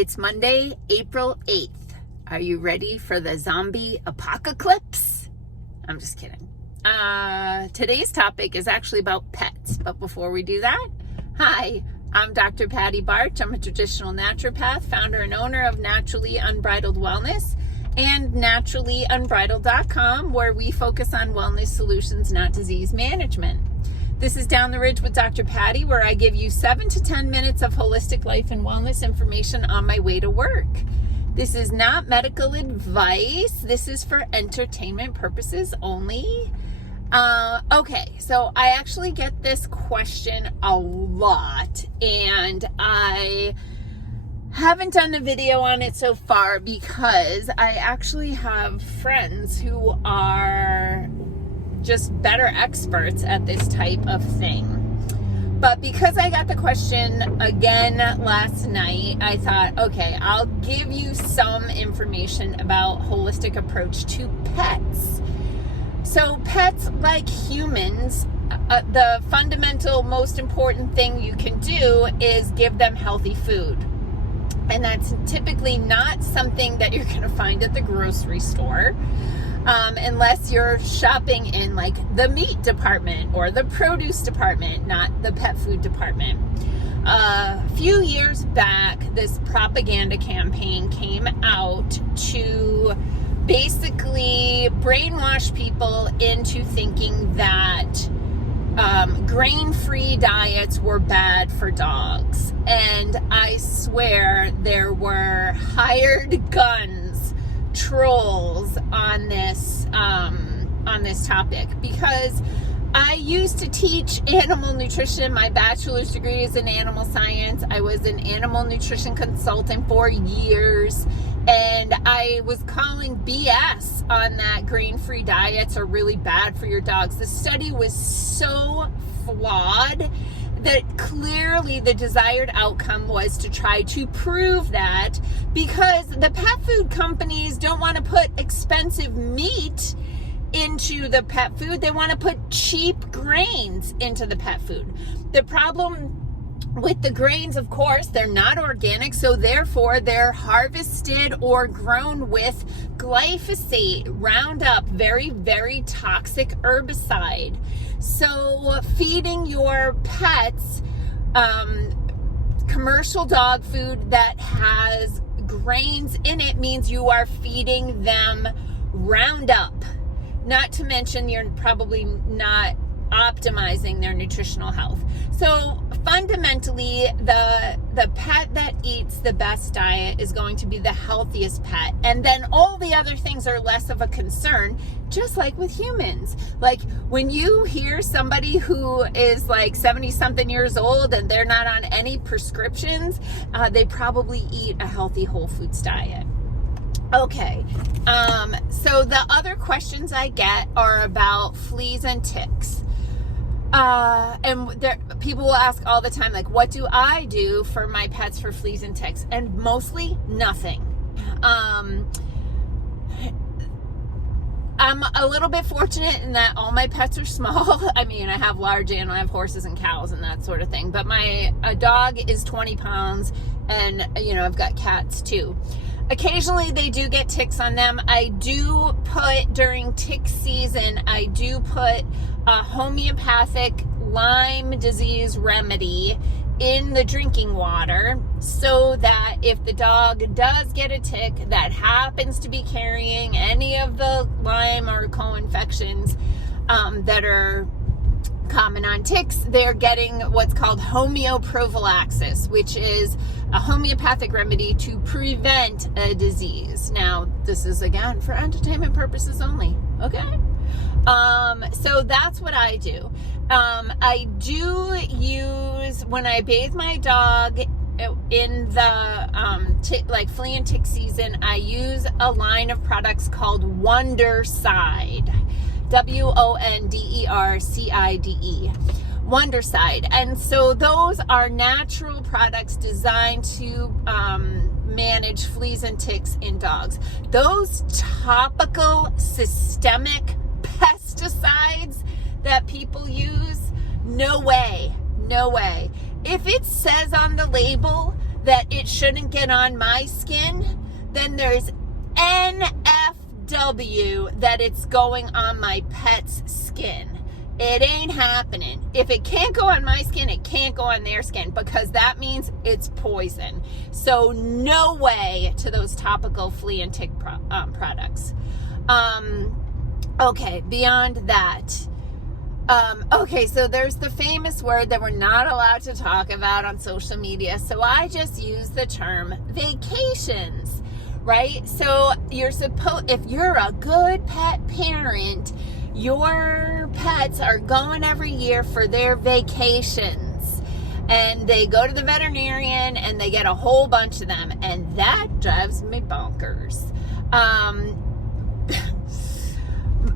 It's Monday, April 8th. Are you ready for the zombie apocalypse? I'm just kidding. Today's topic is actually about pets. But before we do that, hi, I'm Dr. Patty Barch. I'm a traditional naturopath, founder and owner of Naturally Unbridled Wellness and naturallyunbridled.com, where we focus on wellness solutions, not disease management. This is Down the Ridge with Dr. Patty, where I give you 7 to 10 minutes of holistic life and wellness information on my way to work. This is not medical advice. This is for entertainment purposes only. Okay, so I actually get this question a lot, and I haven't done a video on it so far because I actually have friends who are just better experts at this type of thing. But because I got the question again last night, I thought, okay, I'll give you some information about holistic approach to pets. So pets, like humans, the fundamental, most important thing you can do is give them healthy food. And that's typically not something that you're going to find at the grocery store. Unless you're shopping in like the meat department or the produce department, not the pet food department. A few years back, this propaganda campaign came out to basically brainwash people into thinking that grain-free diets were bad for dogs. And I swear there were hired guns trolls on this topic, because I used to teach animal nutrition. My bachelor's degree is in animal science. I was an animal nutrition consultant for years, and I was calling BS on that grain-free diets are really bad for your dogs. The study was so flawed that clearly the desired outcome was to try to prove that, because the pet food companies don't want to put expensive meat into the pet food. They want to put cheap grains into the pet food. The problem with the grains, of course, they're not organic, so therefore they're harvested or grown with glyphosate, Roundup, very, very toxic herbicide. So feeding your pets commercial dog food that has grains in it means you are feeding them Roundup. Not to mention you're probably not optimizing their nutritional health. So fundamentally, the pet that eats the best diet is going to be the healthiest pet. And then all the other things are less of a concern, just like with humans. Like when you hear somebody who is like 70 something years old and they're not on any prescriptions, they probably eat a healthy whole foods diet. Okay, so the other questions I get are about fleas and ticks. And people will ask all the time, like, what do I do for my pets for fleas and ticks? And mostly nothing. I'm a little bit fortunate in that all my pets are small. I mean, I have large animals, I have horses and cows and that sort of thing. But a dog is 20 pounds, and, I've got cats too. Occasionally they do get ticks on them. I do put, during tick season, I do put a homeopathic Lyme disease remedy in the drinking water, so that if the dog does get a tick that happens to be carrying any of the Lyme or co-infections that are common on ticks, they're getting what's called homeoprophylaxis, which is a homeopathic remedy to prevent a disease. Now, this is again for entertainment purposes only, okay? So that's what I do. I do use, when I bathe my dog in the flea and tick season, I use a line of products called Wondercide. Wondercide. Wondercide. And so those are natural products designed to manage fleas and ticks in dogs. Those topical systemic pesticides that people use, no way. If it says on the label that it shouldn't get on my skin, then there's NFW that it's going on my pet's skin. It ain't happening. If it can't go on my skin, it can't go on their skin, because that means it's poison. So no way to those topical flea and tick products. Okay, beyond that. Okay, so there's the famous word that we're not allowed to talk about on social media. So I just use the term vacations, right? So if you're a good pet parent, your pets are going every year for their vacations, and they go to the veterinarian and they get a whole bunch of them, and that drives me bonkers.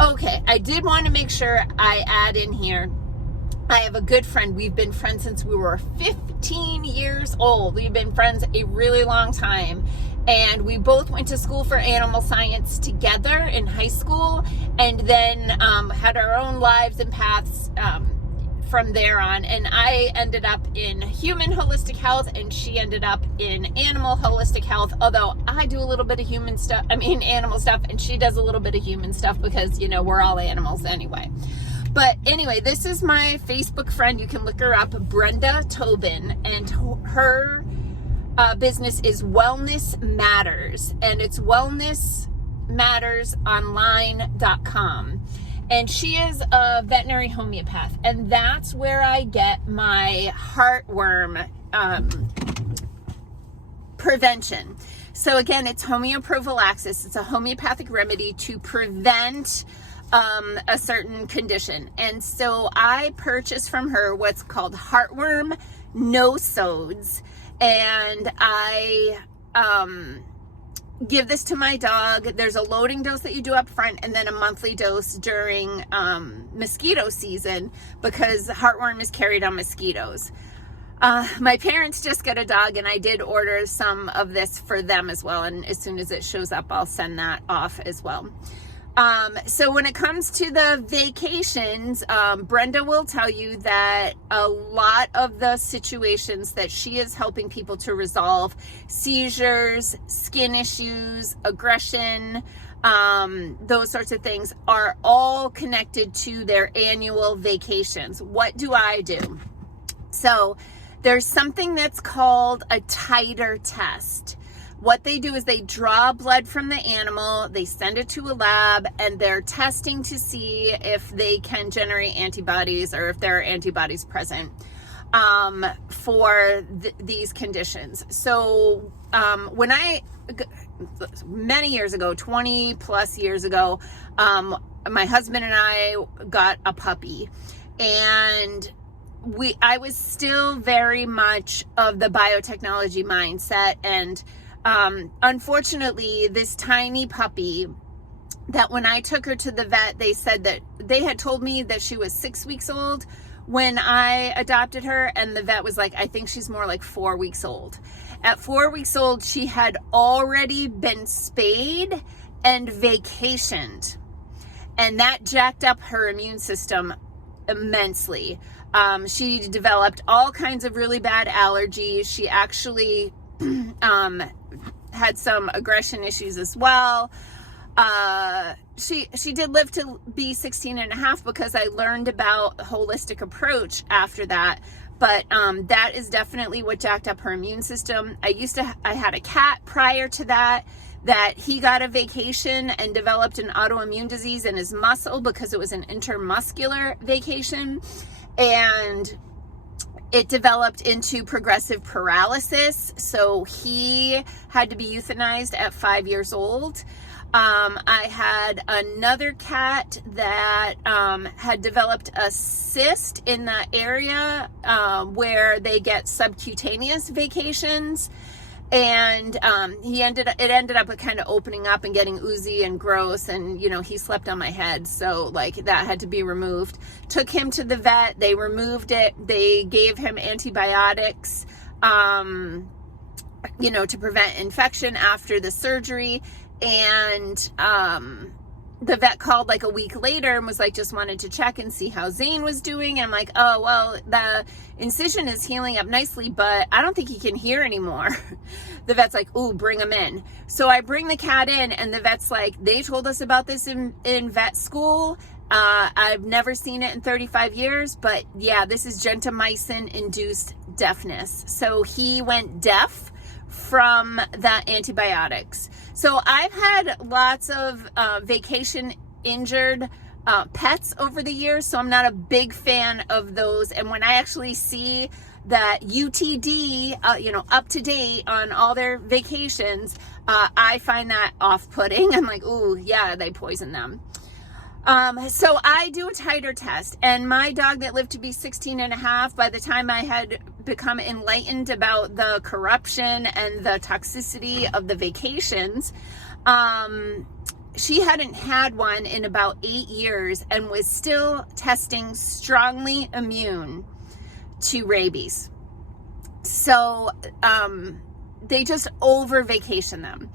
Okay, I did want to make sure I add in here, I have a good friend. We've been friends since we were 15 years old. We've been friends a really long time. And we both went to school for animal science together in high school, and then had our own lives and paths from there on. And I ended up in human holistic health, and she ended up in animal holistic health, although I do a little bit of animal stuff, and she does a little bit of human stuff, because, we're all animals anyway. But anyway, this is my Facebook friend. You can look her up, Brenda Tobin, and her business is Wellness Matters, and it's wellnessmattersonline.com. And she is a veterinary homeopath, and that's where I get my heartworm prevention. So again, it's homeoprophylaxis. It's a homeopathic remedy to prevent a certain condition. And so I purchased from her what's called heartworm no-sodes, and I give this to my dog. There's a loading dose that you do up front, and then a monthly dose during mosquito season, because heartworm is carried on mosquitoes. My parents just got a dog, and I did order some of this for them as well, and as soon as it shows up, I'll send that off as well. So when it comes to the vacations, Brenda will tell you that a lot of the situations that she is helping people to resolve, seizures, skin issues, aggression, those sorts of things, are all connected to their annual vacations. What do I do? So there's something that's called a titer test. What they do is they draw blood from the animal, they send it to a lab, and they're testing to see if they can generate antibodies, or if there are antibodies present for these conditions. So many years ago, 20 plus years ago, my husband and I got a puppy, and I was still very much of the biotechnology mindset, and unfortunately, this tiny puppy, that when I took her to the vet, they said that they had told me that she was 6 weeks old when I adopted her, and the vet was like, I think she's more like 4 weeks old. At 4 weeks old, she had already been spayed and vacationed, and that jacked up her immune system immensely. She developed all kinds of really bad allergies. She actually had some aggression issues as well. She did live to be 16 and a half, because I learned about a holistic approach after that. But that is definitely what jacked up her immune system. I had a cat prior to that he got a vacation and developed an autoimmune disease in his muscle, because it was an intermuscular vacation, and it developed into progressive paralysis. So he had to be euthanized at 5 years old. I had another cat that had developed a cyst in the area where they get subcutaneous vacations. And it ended up kind of opening up and getting oozy and gross, and he slept on my head, so that had to be removed. Took him to the vet, they removed it, they gave him antibiotics to prevent infection after the surgery, and the vet called like a week later and was like, just wanted to check and see how Zane was doing. And I'm like, oh, well, the incision is healing up nicely, but I don't think he can hear anymore. The vet's like, ooh, bring him in. So I bring the cat in, and the vet's like, they told us about this in vet school. I've never seen it in 35 years, but yeah, this is gentamicin induced deafness. So he went deaf from the antibiotics. So I've had lots of vacation injured pets over the years, so I'm not a big fan of those. And when I actually see that UTD, up to date on all their vacations, I find that off-putting. I'm like, ooh, yeah, they poison them. So I do a titer test, and my dog that lived to be 16 and a half, by the time I had become enlightened about the corruption and the toxicity of the vacations, she hadn't had one in about 8 years and was still testing strongly immune to rabies. So, they just over vacation them.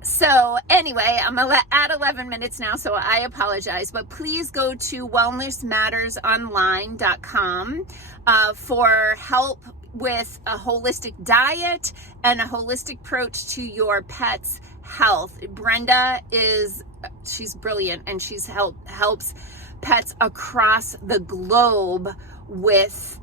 So anyway, I'm at 11 minutes now, so I apologize, but please go to wellnessmattersonline.com for help with a holistic diet and a holistic approach to your pet's health. Brenda she's brilliant, and helps pets across the globe with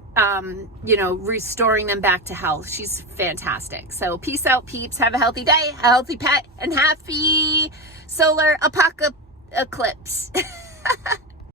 restoring them back to health. She's fantastic. So peace out, peeps. Have a healthy day, a healthy pet, and happy solar apocalypse.